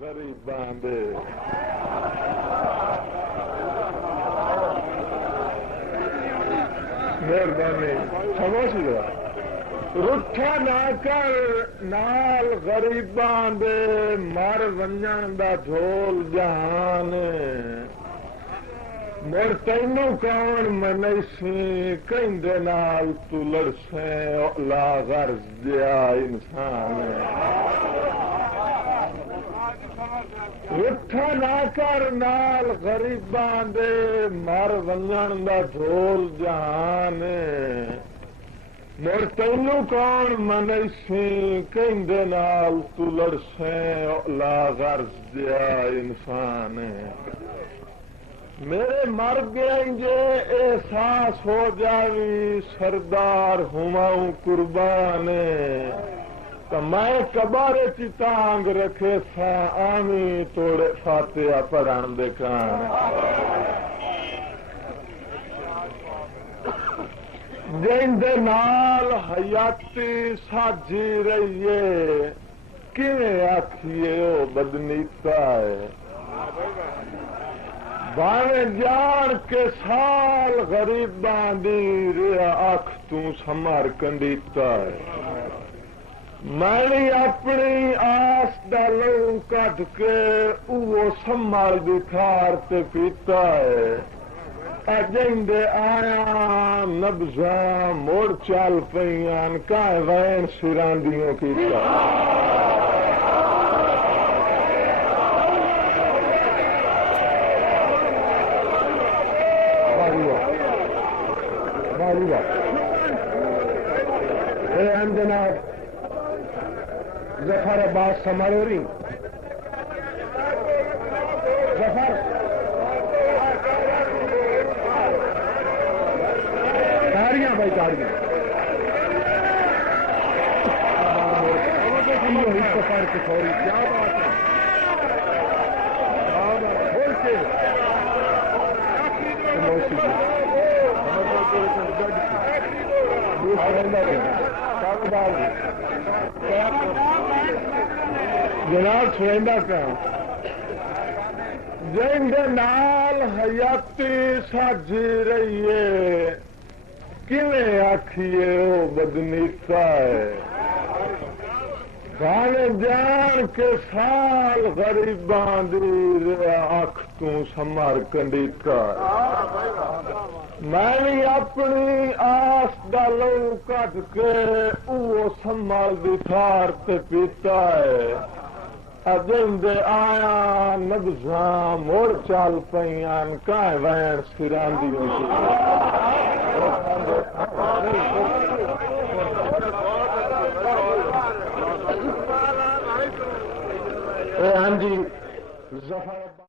غریباں دے مہربانی خاموش ہو رٹھا نہ کر نال غریباں دے مر ونجن دا جھول جہان مر تینو کون منیسی کہندے نال تو لڑسیں لا غرض دیا انسان رٹھا نہ کر نال غریباں دے مر ونجن دا جھول جہان مر تینو کون منیسی کہندے نال تو لڑسیں لا غرض دیا انسان میرے مر گئے جے احساس ہو جاوی سردار ہوں قربان تو میں کبارے چی تانگ رکھے سا آمی توڑے فاتحہ پڑھن دے کان جیندے نال حیاتی ساجی رہیے کیویں آکھیے او بدنیتا ہے باویں جان کے سال غریباں دی ریا آنکھ تو سمار کنڈیتا ہے میں اپنی آس دا لو کٹ کے او سمار دی تھار تے پیتا ہے اجندے آیا نبزاں موڑ چال پئیاں کائیں وین سراندیوں کیتا جناب ظفر عباس سماروری ظفر تاریاں بھائی تاریاں سفر کی فوری کیا بات ہے بول کے جناب سنیندہ پہ جنگ نال حیاتی ساجی رہیے کیویں آکھیے او بدنیتا ہے گانے جان کے سال غریباں دی آنکھ تو سمار کنڈیتا ہے میں بھی اپنی آس دا لو کٹ کے او سمال دی تھار تے پیتا ہے اجندے آیا نبزاں موڑ چال پئیاں کائیں وین سراندیوں ہاں جی ظفر